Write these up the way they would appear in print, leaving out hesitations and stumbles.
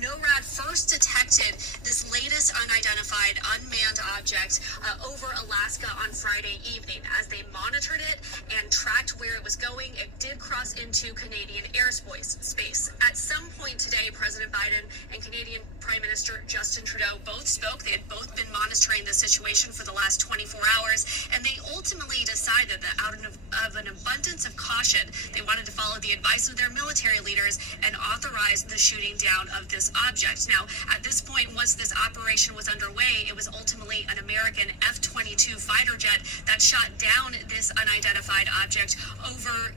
NORAD first detected this latest unidentified unmanned object over Alaska on Friday evening. As they monitored it and tracked where it was going, it did cross into Canadian airspace. At some point today, President Biden and Canadian Prime Minister Justin Trudeau both spoke. They had both been monitoring the situation for the last 24 hours, and they ultimately decided that out of an abundance of caution, they wanted to follow the advice of their military leaders and authorize the shooting down of this object. Now, at this point, once this operation was underway, it was ultimately an American F-22 fighter jet that shot down this unidentified object over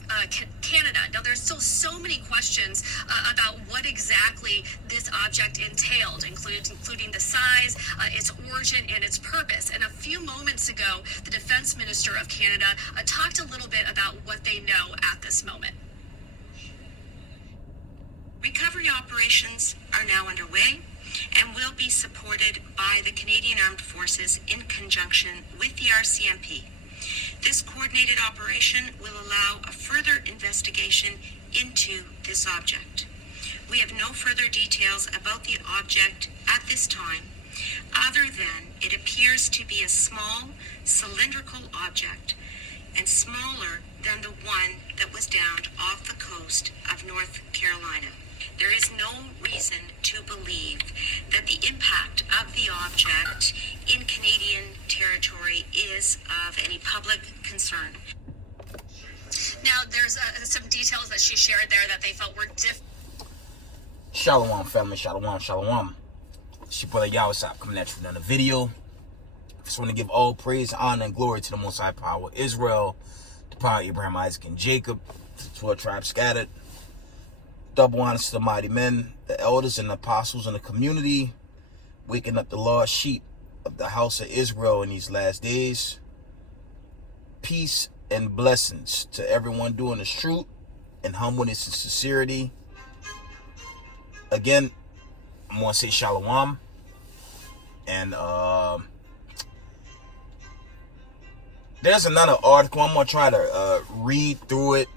Canada. Now, there's still so many questions about what exactly this object entailed, including the size, its origin, and its purpose. And a few moments ago, the Defense Minister of Canada talked a little bit about what they know at this moment. Recovery operations are now underway and will be supported by the Canadian Armed Forces in conjunction with the RCMP. This coordinated operation will allow a further investigation into this object. We have no further details about the object at this time, other than it appears to be a small cylindrical object and smaller than the one that was downed off the coast of North Carolina. There is no reason to believe that the impact of the object in Canadian territory is of any public concern. Now, there's some details that she shared there that they felt were different. Shalom, family. Shalom, shalom. It's your brother Yawasop coming at you with another video. Just want to give all praise, honor, and glory to the Most High Power, Israel, the power of Abraham, Isaac, and Jacob, to the 12 tribes scattered. Double honor to the mighty men, the elders and the apostles in the community, waking up the lost sheep of the house of Israel in these last days. Peace and blessings to everyone doing this truth and humbleness and sincerity. Again, I'm going to say shalom. And there's another article. I'm going to try to read through it.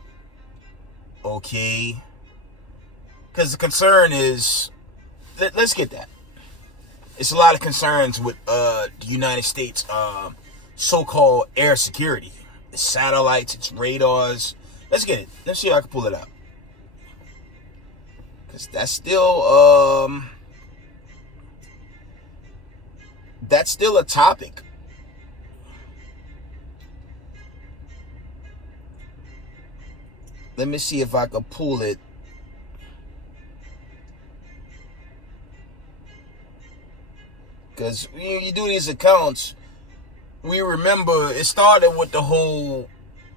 Okay. Because the concern is, let's get that. It's a lot of concerns with the United States so-called air security. It's satellites, it's radars. Let's get it. Let's see if I can pull it out. Because that's still a topic. Let me see if I can pull it. Because you do these accounts, we remember it started with the whole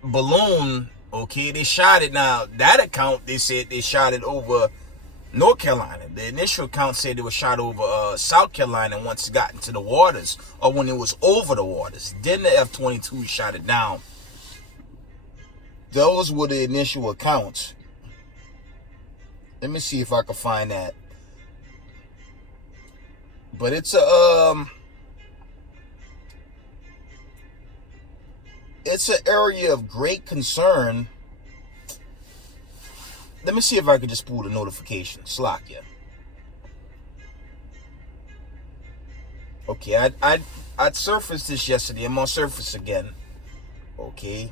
balloon. Okay, they shot it. Now, that account, they said they shot it over North Carolina. The initial account said it was shot over South Carolina once it got into the waters, or when it was over the waters. Then the F-22 shot it down. Those were the initial accounts. Let me see if I can find that. But it's an area of great concern. Let me see if I can just pull the notification. Slakia. Okay, I surfaced this yesterday. I'm on surface again. Okay.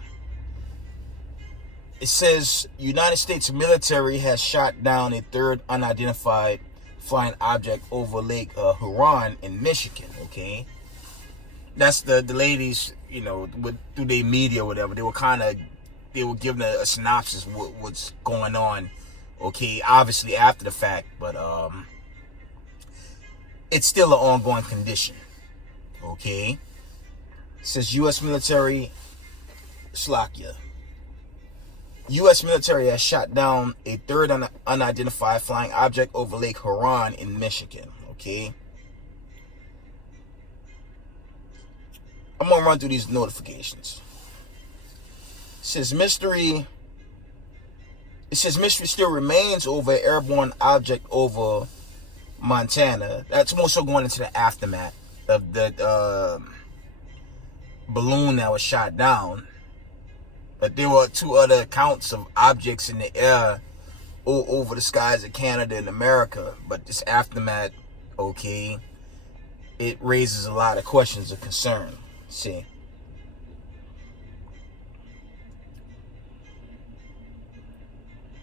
It says United States military has shot down a third unidentified flying object over Lake Huron in Michigan. Okay, that's the ladies, you know, through their media or whatever. They were giving a synopsis of what's going on. Okay, obviously after the fact, but it's still an ongoing condition. Okay, it says U.S. military, Slovakia. U.S. military has shot down a third unidentified flying object over Lake Huron in Michigan. Okay. I'm going to run through these notifications. It says mystery still remains over an airborne object over Montana. That's also going into the aftermath of the balloon that was shot down. But there were two other accounts of objects in the air over the skies of Canada and America, but this aftermath, okay, it raises a lot of questions of concern. See,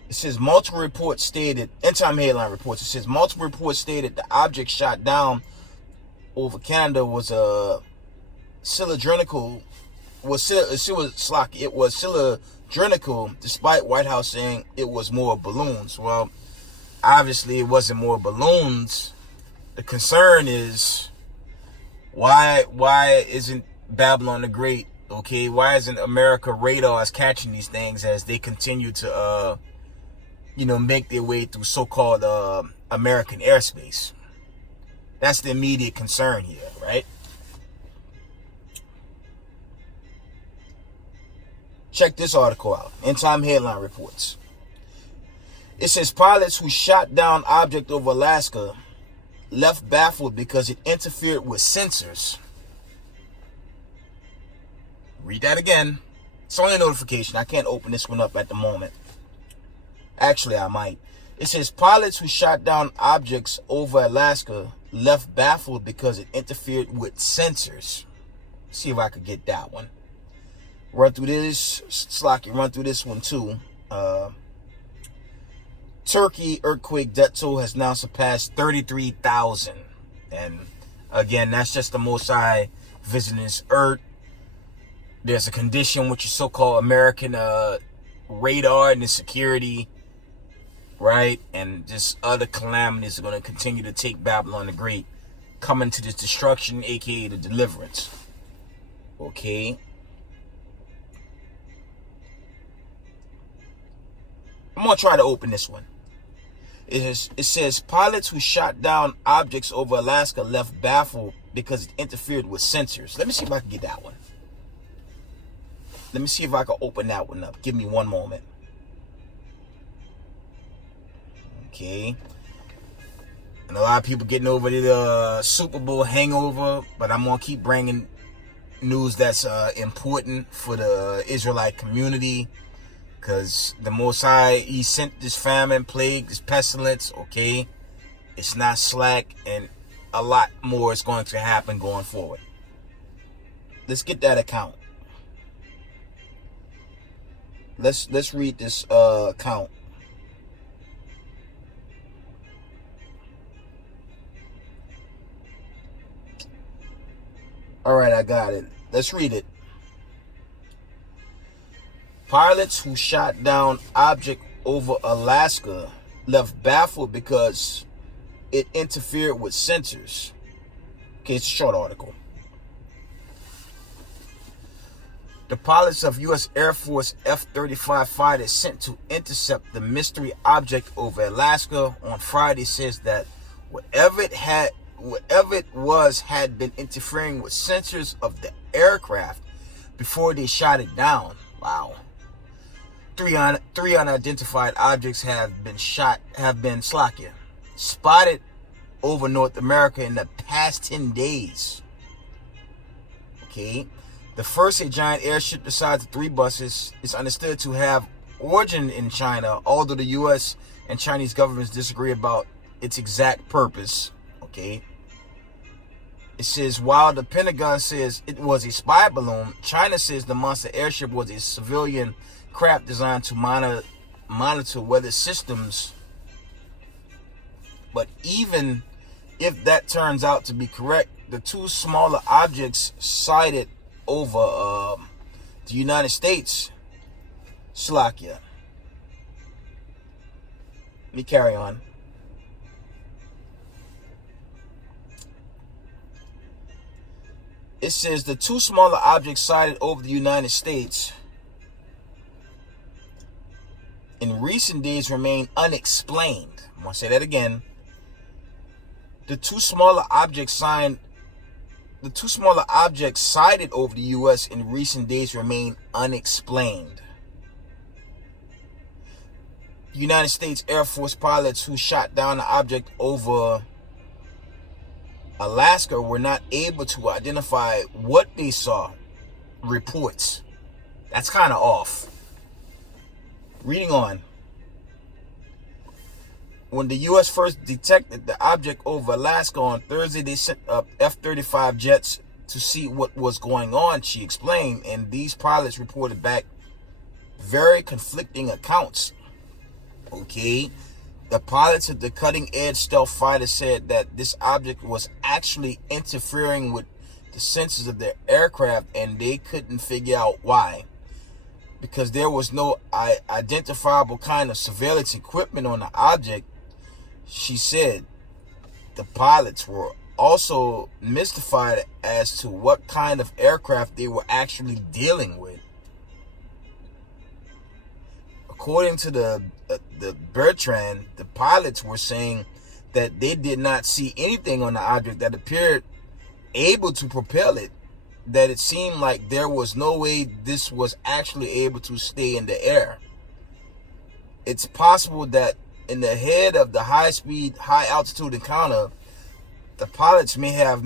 it says multiple reports stated, end time headline reports, it says multiple reports stated the object shot down over Canada was a cylindrical, it was cylindrical, despite White House saying it was more balloons. Well, obviously it wasn't more balloons. The concern is, why isn't Babylon the Great, okay, why isn't America radars catching these things as they continue to make their way through so-called American airspace? That's the immediate concern here, right? Check this article out. End time headline reports. It says pilots who shot down object over Alaska left baffled because it interfered with sensors. Read that again. It's only a notification. I can't open this one up at the moment. Actually, I might. It says pilots who shot down objects over Alaska left baffled because it interfered with sensors. See if I could get that one. Run through this. Slocky, run through this one too. Turkey earthquake death toll has now surpassed 33,000. And again, that's just the Most High visiting this earth. There's a condition which is so-called American radar and insecurity, right? And just other calamities are going to continue to take Babylon the Great, coming to this destruction, aka the deliverance. Okay. I'm going to try to open this one. It says pilots who shot down objects over Alaska left baffled because it interfered with sensors. Let me see if I can get that one. Let me see if I can open that one up. Give me one moment. Okay. And a lot of people getting over the Super Bowl hangover, but I'm going to keep bringing news that's important for the Israelite community. Because the Most High, He sent this famine, plague, this pestilence, okay? It's not slack, and a lot more is going to happen going forward. Let's get that account. Let's read this account. All right, I got it. Let's read it. Pilots who shot down object over Alaska left baffled because it interfered with sensors. Okay, it's a short article. The pilots of U.S. Air Force F-35 fighters sent to intercept the mystery object over Alaska on Friday says that whatever it was had been interfering with sensors of the aircraft before they shot it down. Wow. Three unidentified objects have been spotted over North America in the past 10 days. Okay. The first, a giant airship the size of 3 buses, is understood to have origin in China, although the U.S. and Chinese governments disagree about its exact purpose. Okay. It says, while the Pentagon says it was a spy balloon, China says the monster airship was a civilian craft designed to monitor weather systems. But even if that turns out to be correct, the 2 smaller objects sighted over the United States, Slovakia. Let me carry on. It says the 2 smaller objects sighted over the United States in recent days remain unexplained. I'm going to say that again. The 2 smaller objects sighted over the U.S. in recent days remain unexplained. United States Air Force pilots who shot down the object over Alaska were not able to identify what they saw. Reports. That's kind of off. Reading on. When the U.S. first detected the object over Alaska on Thursday, they sent up F-35 jets to see what was going on, she explained, and these pilots reported back very conflicting accounts. Okay, the pilots of the cutting-edge stealth fighter said that this object was actually interfering with the sensors of their aircraft, and they couldn't figure out why. Because there was no identifiable kind of surveillance equipment on the object, she said. The pilots were also mystified as to what kind of aircraft they were actually dealing with. According to the Bertrand, the pilots were saying that they did not see anything on the object that appeared able to propel it, that it seemed like there was no way this was actually able to stay in the air. It's possible that in the head of the high-speed, high-altitude encounter, the pilots may have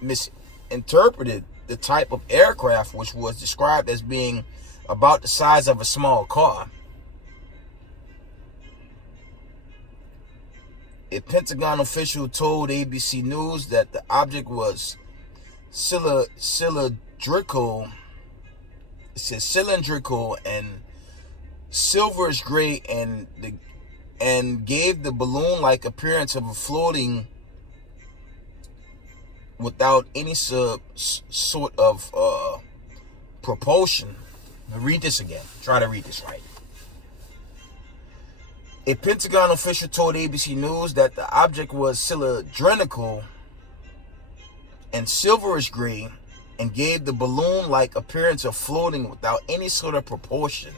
misinterpreted the type of aircraft, which was described as being about the size of a small car. A Pentagon official told ABC News that the object was cylindrical. It says cylindrical and silverish gray, and gave the balloon-like appearance of floating without any sort of propulsion. Read this again. Try to read this right. A Pentagon official told ABC News that the object was cylindrical and silverish gray, and gave the balloon-like appearance of floating without any sort of propulsion.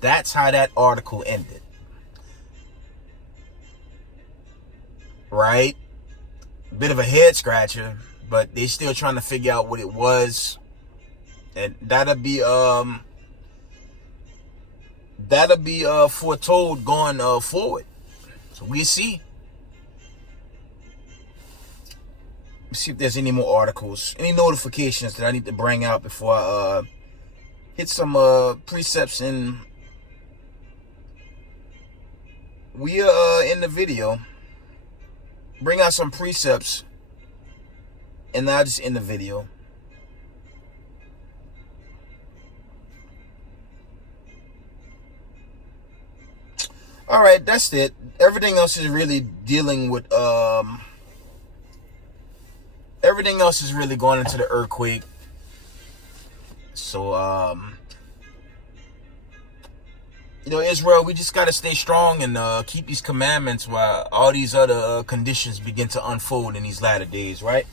That's how that article ended. Right? Bit of a head scratcher, but they're still trying to figure out what it was. And that'll be foretold going forward. So we'll see. Let's see if there's any more articles, any notifications that I need to bring out before I hit some precepts, and we are in the video. Bring out some precepts, and I'll just end the video. All right, that's it. Everything else is really dealing with everything else is really going into the earthquake. So Israel, we just got to stay strong and keep these commandments while all these other conditions begin to unfold in these latter days, right?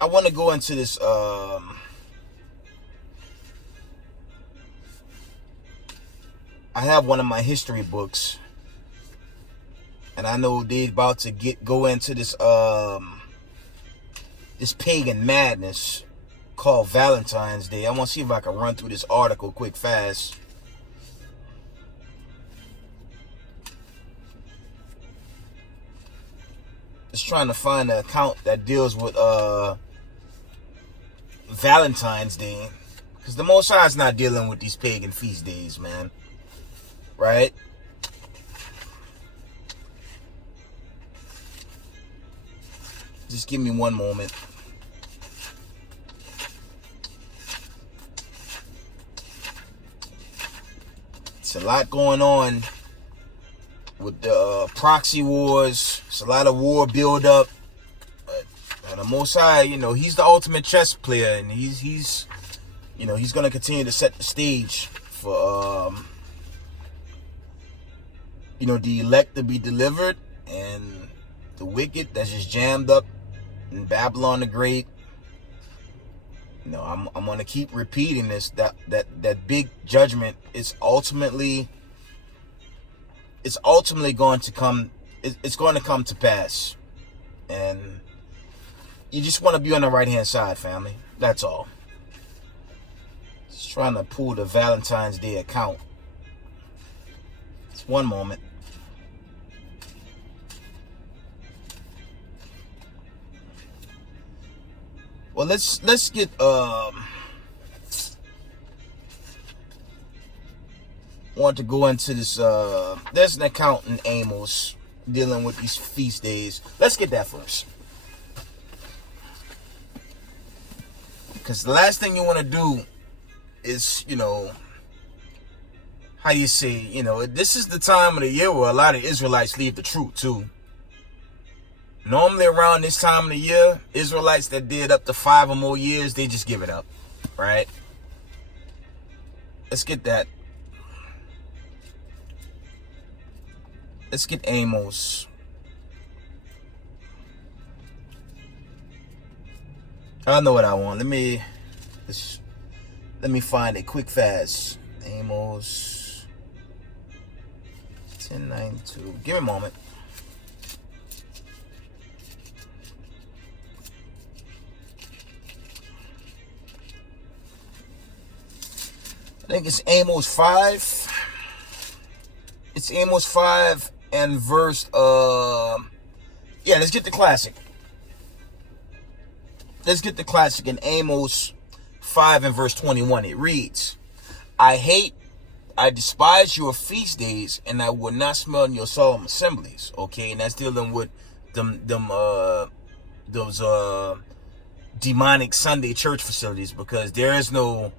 I want to go into this I have one of my history books, and I know they're about to go into this this pagan madness called Valentines Day. I want to see if I can run through this article quick, fast. Just trying to find an account that deals with Valentine's Day, because the Most High is not dealing with these pagan feast days, man. Right? Just give me one moment. It's a lot going on with the proxy wars. It's a lot of war build-up. And the Most High, he's the ultimate chess player, and he's going to continue to set the stage for the elect to be delivered, and the wicked that's just jammed up in Babylon the Great. I'm going to keep repeating this, that big judgment is ultimately going to come. It's going to come to pass, and you just want to be on the right hand side, family. That's all. Just trying to pull the Valentine's Day account. Just one moment. Well, let's get want to go into this. There's an account in Amos dealing with these feast days. Let's get that first. Because the last thing you want to do is, how you say, this is the time of the year where a lot of Israelites leave the truth too. Normally around this time of the year, Israelites that did up to 5 or more years, they just give it up, right? Let's get that. Let's get Amos. I know what I want. Let me find it quick fast. Amos 10:92. Give me a moment. I think it's Amos 5. It's Amos 5 and verse let's get the classic. Let's get the classic in Amos 5 and verse 21. It reads, I despise your feast days, and I will not smell in your solemn assemblies. Okay, and that's dealing with those demonic Sunday church facilities, because there is no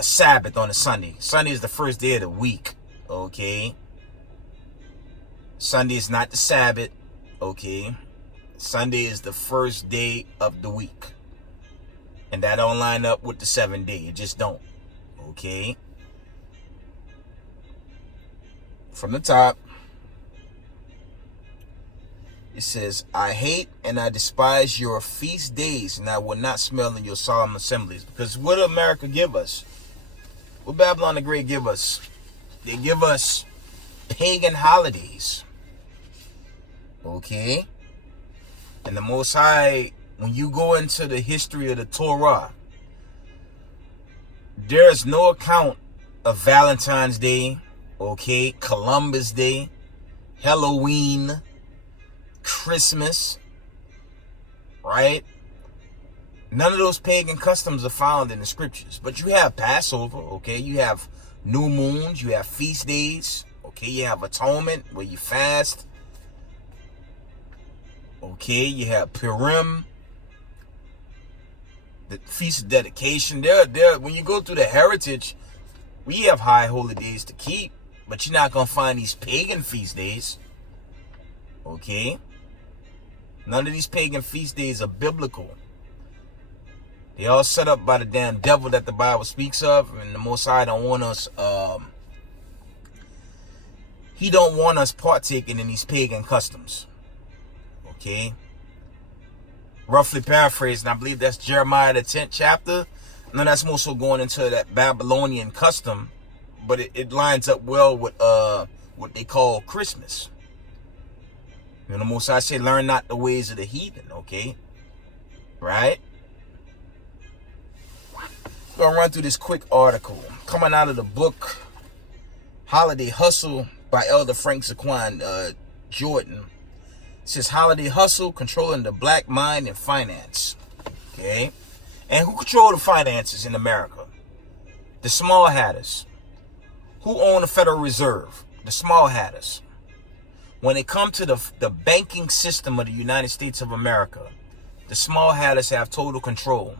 Sabbath on a Sunday. Sunday is the first day of the week. Okay, Sunday is not the Sabbath. Okay, Sunday is the first day of the week. And that don't line up with the 7th day. It just don't. Okay. From the top, it says, I hate and I despise your feast days, and I will not smell in your solemn assemblies. Because what did America give us? What Babylon the Great give us? They give us pagan holidays. Okay. And the Most High, when you go into the history of the Torah, there is no account of Valentine's Day, okay, Columbus Day, Halloween, Christmas, right? None of those pagan customs are found in the scriptures. But you have Passover, okay? You have new moons, you have feast days, okay? You have atonement where you fast. Okay, you have Purim, the Feast of Dedication. There. When you go through the heritage, we have high holy days to keep, but you're not going to find these pagan feast days. Okay? None of these pagan feast days are biblical. They all set up by the damn devil that the Bible speaks of, and the Most High don't want us, He don't want us partaking in these pagan customs. Okay, roughly paraphrased, and I believe that's Jeremiah the 10th chapter. Now that's more so going into that Babylonian custom, but it lines up well with what they call Christmas. The Most High say, learn not the ways of the heathen. Okay, right? We're gonna run through this quick article coming out of the book Holiday Hustle by Elder Frank Zaquan Jordan. It says Holiday Hustle, controlling the black mind and finance. Okay. And who control the finances in America? The small hatters. Who own the Federal Reserve? The small hatters. When it comes to the banking system of the United States of America, the small hatters have total control.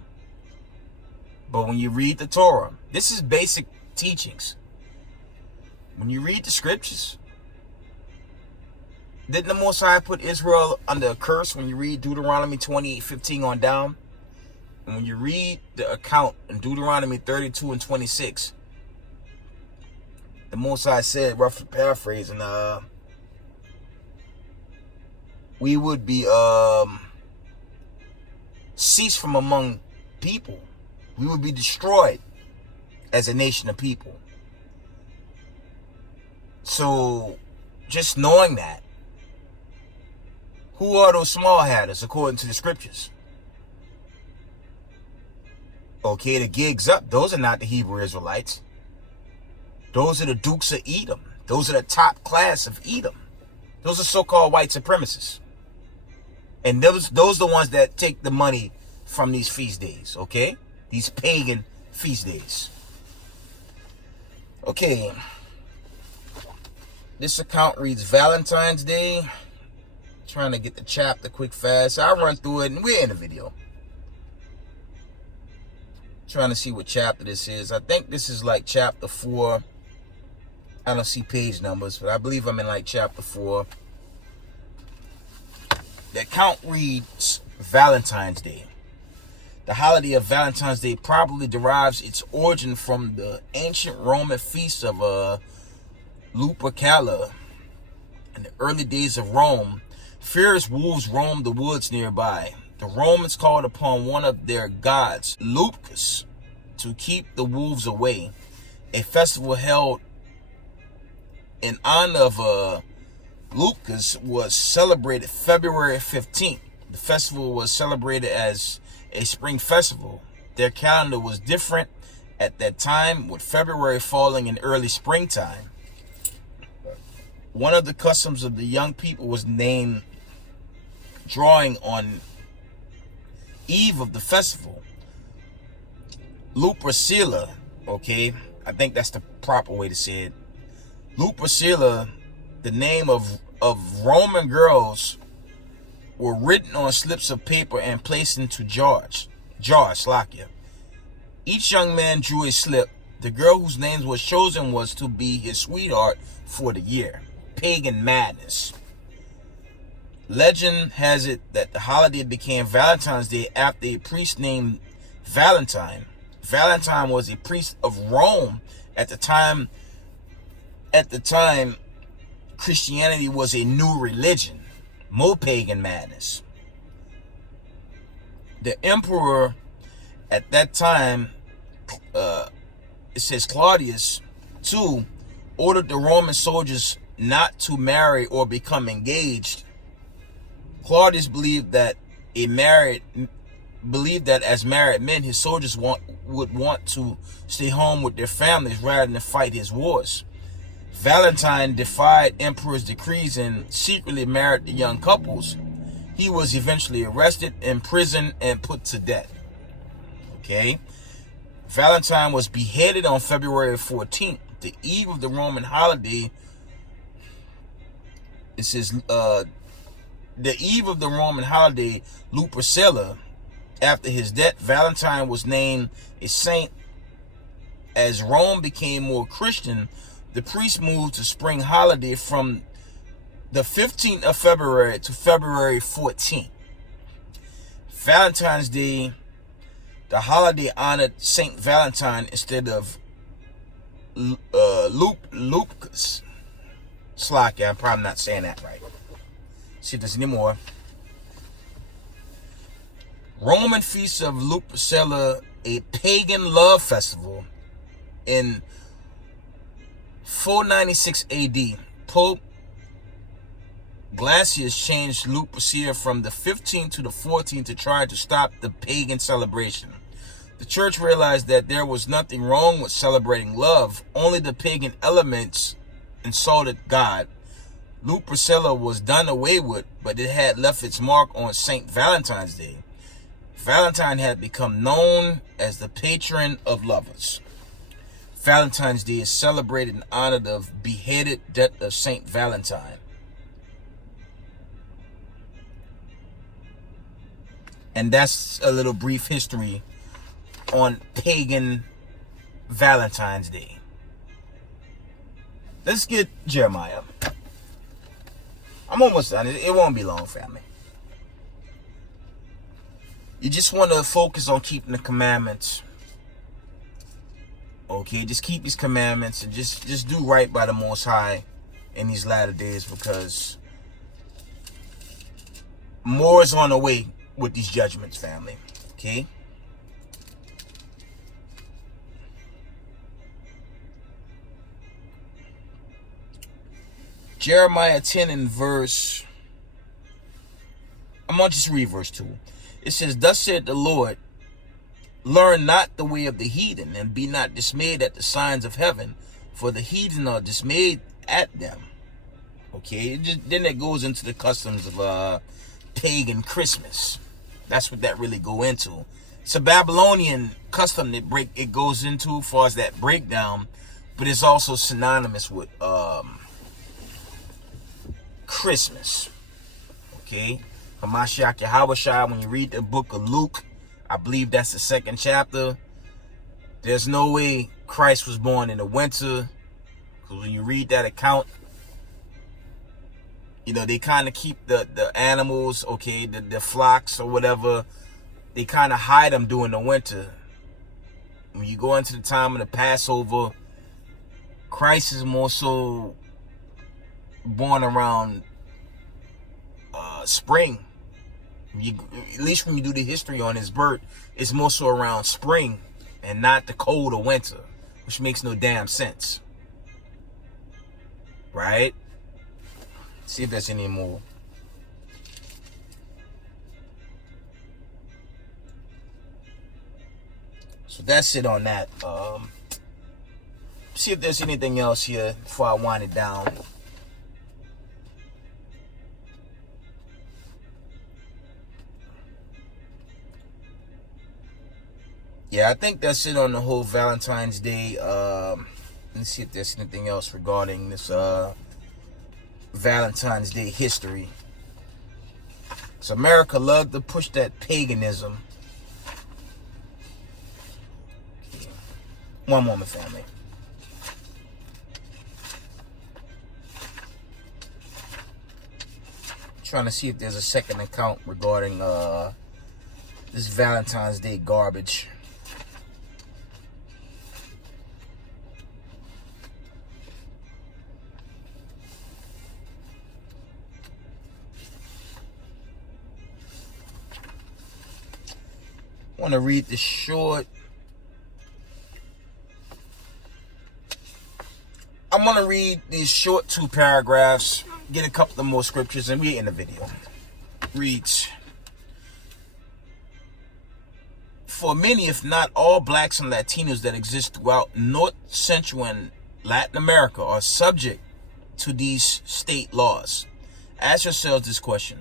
But when you read the Torah, this is basic teachings. When you read the scriptures, didn't the Most High put Israel under a curse when you read Deuteronomy 28:15 on down? And when you read the account in Deuteronomy 32 and 26, the Most High said, roughly paraphrasing, we would be ceased from among people. We would be destroyed as a nation of people. So, just knowing that, who are those small hatters according to the scriptures? Okay, the gigs up. Those are not the Hebrew Israelites. Those are the Dukes of Edom. Those are the top class of Edom. Those are so-called white supremacists. And those are the ones that take the money from these feast days, okay? These pagan feast days. Okay. This account reads Valentine's Day. Trying to get the chapter quick fast. I'll run through it and we're in the video. Trying to see what chapter this is. I think this is like chapter 4. I don't see page numbers, but I believe I'm in like chapter 4. The account reads Valentine's Day. The holiday of Valentine's Day probably derives its origin from the ancient Roman feast of Lupercalia. In the early days of Rome, fierce wolves roamed the woods nearby. The Romans called upon one of their gods, Lupus, to keep the wolves away. A festival held in honor of Lupus was celebrated February 15th. The festival was celebrated as a spring festival. Their calendar was different at that time, with February falling in early springtime. One of the customs of the young people was named drawing on eve of the festival. Lupercalia, okay, I think that's the proper way to say it. Lupercalia, the name of Roman girls, were written on slips of paper and placed into jars. Each young man drew a slip. The girl whose name was chosen was to be his sweetheart for the year. Pagan madness. Legend has it that the holiday became Valentine's Day after a priest named Valentine. Valentine was a priest of Rome at the time. Christianity was a new religion. More pagan madness. The emperor at that time, it says Claudius, too, ordered the Roman soldiers not to marry or become engaged. Claudius believed that as married men, his soldiers would want to stay home with their families rather than fight his wars. Valentine defied emperor's decrees and secretly married the young couples. He was eventually arrested, imprisoned, and put to death. Okay. Valentine was beheaded on February 14th, the eve of the Roman holiday. It says, the eve of the Roman holiday, Lupercalia. After his death, Valentine was named a saint. As Rome became more Christian, the priest moved to spring holiday from the 15th of February to February 14th. Valentine's Day, the holiday honored Saint Valentine instead of Lucas. Slacky, I'm probably not saying that right. See if there's any more. Roman feast of Lupercalia, a pagan love festival. In 496 AD, Pope Glacius changed Lupercalia from the 15th to the 14th to try to stop the pagan celebration. The church realized that there was nothing wrong with celebrating love, only the pagan elements insulted God. Lupercalia was done away with, but it had left its mark on St. Valentine's Day. Valentine had become known as the patron of lovers. Valentine's Day is celebrated in honor of the beheaded death of Saint Valentine. And that's a little brief history on pagan Valentine's Day. Let's get Jeremiah. I'm almost done. It won't be long, family. You just want to focus on keeping the commandments. Okay, just keep these commandments and just do right by the Most High in these latter days, because more is on the way with these judgments, family. Okay? Jeremiah 10 and verse, I'm going to just read verse 2. It says, "Thus said the Lord, learn not the way of the heathen, and be not dismayed at the signs of heaven, for the heathen are dismayed at them." Okay, then it goes into the customs of pagan Christmas. That's what that really go into. It's a Babylonian custom that it goes into as far as that breakdown, but it's also synonymous with Christmas. Okay? Hamashiach Yahushua, when you read the book of Luke, I believe that's the 2nd chapter. There's no way Christ was born in the winter. Because when you read that account, you know, they kind of keep the animals, okay, the flocks or whatever, they kind of hide them during the winter. When you go into the time of the Passover, Christ is more so born around spring. At least when you do the history on his birth, it's more so around spring and not the cold of winter, which makes no damn sense. Right? See if there's any more. So that's it on that. See if there's anything else here before I wind it down. Yeah, I think that's it on the whole Valentine's Day. Let's see if there's anything else regarding this Valentine's Day history. So America loved to push that paganism. One moment, family. Trying to see if there's a second account regarding this Valentine's Day garbage. I want to read the short. I'm going to read these short 2 paragraphs, get a couple of more scriptures, and we're in the video. Reads, for many, if not all, blacks and Latinos that exist throughout North, Central, and Latin America are subject to these state laws. Ask yourselves this question.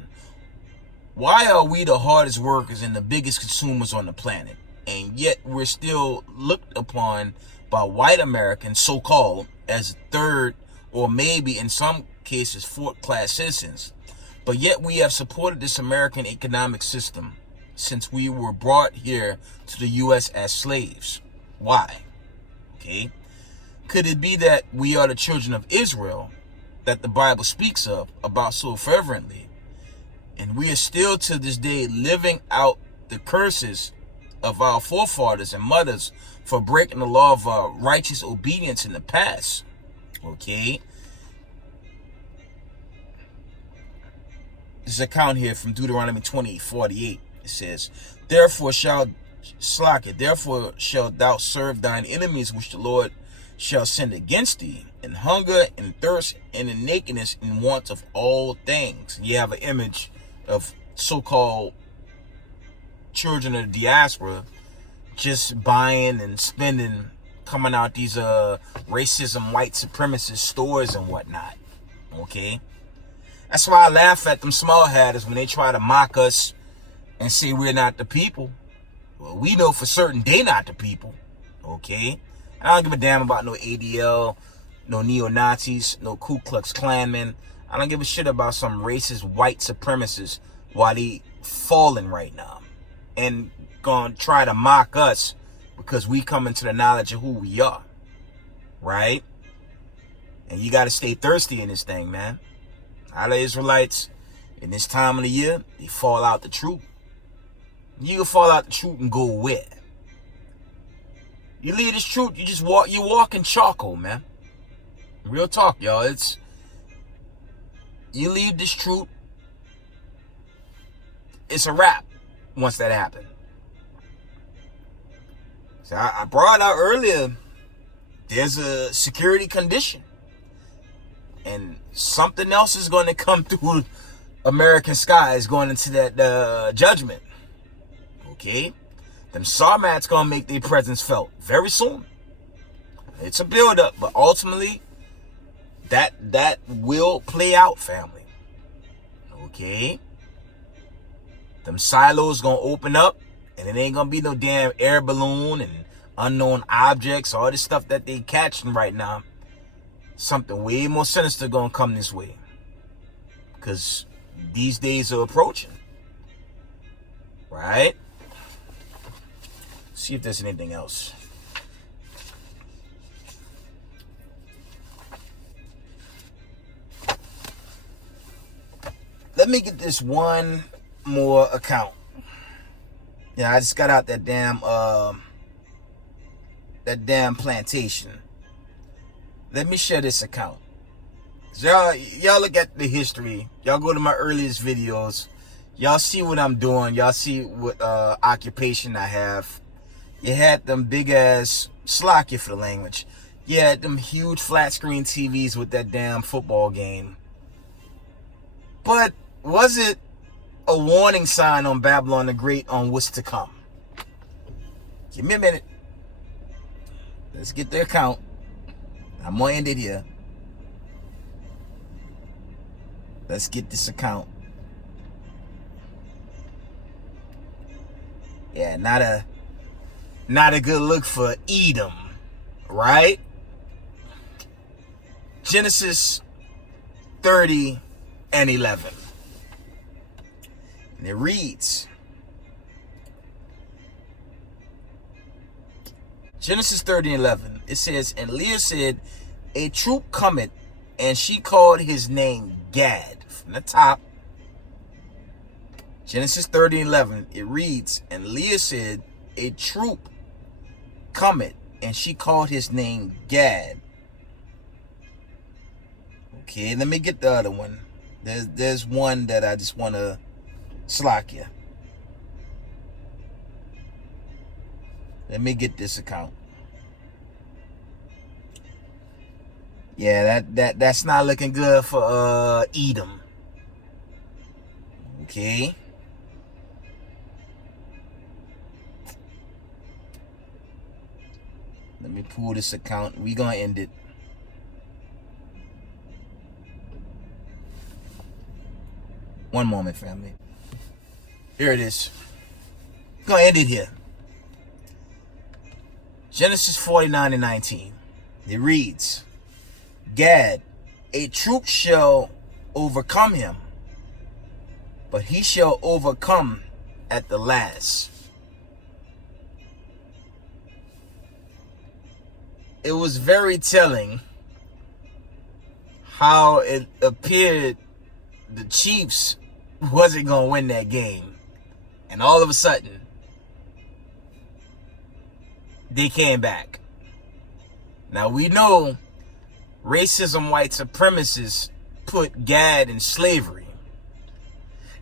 Why are we the hardest workers and the biggest consumers on the planet, and yet we're still looked upon by white Americans, so-called, as third or maybe in some cases fourth-class citizens? But yet we have supported this American economic system since we were brought here to the U.S. as slaves. Why? Okay. Could it be that we are the children of Israel that the Bible speaks of about so fervently? And we are still to this day living out the curses of our forefathers and mothers for breaking the law of righteous obedience in the past. Okay. This account here from Deuteronomy 20:48. It says, therefore shalt thou serve thine enemies which the Lord shall send against thee, in hunger and thirst and in nakedness and want of all things. You have an image of so-called children of the diaspora just buying and spending, coming out these racism, white supremacist stores and whatnot. Okay, that's why I laugh at them small hatters when they try to mock us and say we're not the people. Well, we know for certain they not the people. Okay, and I don't give a damn about no ADL, no neo-Nazis, no Ku Klux Klanmen. I don't give a shit about some racist white supremacists while they falling right now and gonna try to mock us because we come into the knowledge of who we are, right? And you got to stay thirsty in this thing, man. All the Israelites in this time of the year, they fall out the truth. You can fall out the truth and go where? You leave this truth, you walk in charcoal, man. Real talk, y'all. You leave this truth, it's a wrap once that happens. So I brought out earlier, there's a security condition. And something else is going to come through American skies going into that judgment. Okay? Them Sarmats going to make their presence felt very soon. It's a build-up, but ultimately, that will play out, family. Okay? Them silos going to open up, and it ain't going to be no damn air balloon and unknown objects, all this stuff that they catching right now. Something way more sinister going to come this way. because these days are approaching, right? See if there's anything else. Let me get this one more account. Yeah, I just got out that damn plantation. Let me share this account. Y'all look at the history. Y'all go to my earliest videos. Y'all see what I'm doing. Y'all see what occupation I have. You had them big ass, slack you for the language. You had them huge flat screen TVs with that damn football game. But was it a warning sign on Babylon the Great on what's to come? Give me a minute. Let's get the account. I'm gonna end it here. Let's get this account. Yeah, not a good look for Edom, right? Genesis 30 and 11. And it reads, Genesis 30 and 11. It says, and Leah said, a troop cometh, and she called his name Gad. From the top, Genesis 30 and 11, it reads, and Leah said, a troop cometh, and she called his name Gad. Okay, let me get the other one. There's one that I just want to slack you. Let me get this account. Yeah, that's not looking good for Edom. Okay. Let me pull this account. We gonna end it. One moment, family. Here it is. Gonna end it here. Genesis 49 and 19. It reads, Gad, a troop shall overcome him, but he shall overcome at the last. It was very telling how it appeared the Chiefs wasn't going to win that game. And all of a sudden, they came back. Now we know racism, white supremacists put Gad in slavery.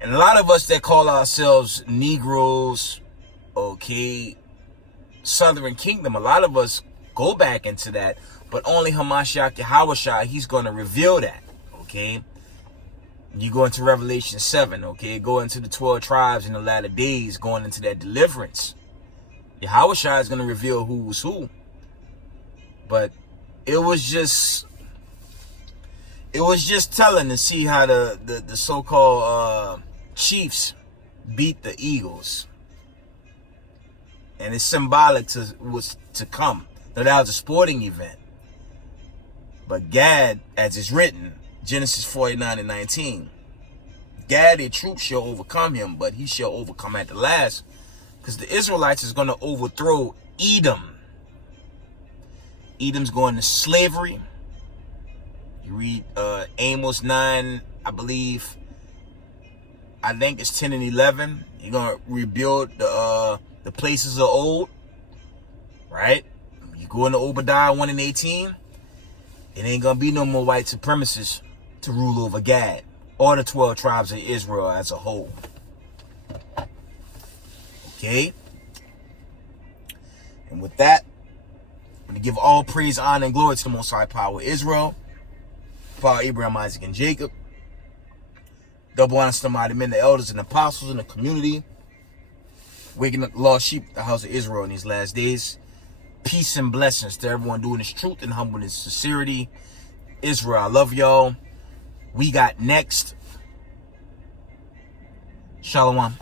And a lot of us that call ourselves Negroes, okay, Southern Kingdom, a lot of us go back into that, but only Hamashiach Yahawashai, he's going to reveal that, okay? You go into Revelation 7, okay? Go into the 12 tribes in the latter days, going into that deliverance. Yahawashai is going to reveal who was who. But it was just telling to see how the so-called Chiefs beat the Eagles. And it's symbolic to what's to come. Now, that was a sporting event. But Gad, as is written, Genesis 49 and 19, Gad, a troop shall overcome him, but he shall overcome at the last. Because the Israelites is going to overthrow Edom. Edom's going to slavery. You read Amos 9, I believe. I think it's 10 and 11. You're going to rebuild the places of old. Right? You go into Obadiah 1 and 18. It ain't going to be no more white supremacists to rule over Gad or the 12 tribes of Israel as a whole. Okay? And with that, I'm going to give all praise, honor, and glory to the Most High Power Israel, Power Abraham, Isaac, and Jacob. Double honor to the mighty men, the elders, and apostles in the community, waking up the lost sheep, the house of Israel in these last days. Peace and blessings to everyone doing this truth and humbleness, sincerity. Israel, I love y'all. We got next. Shalom.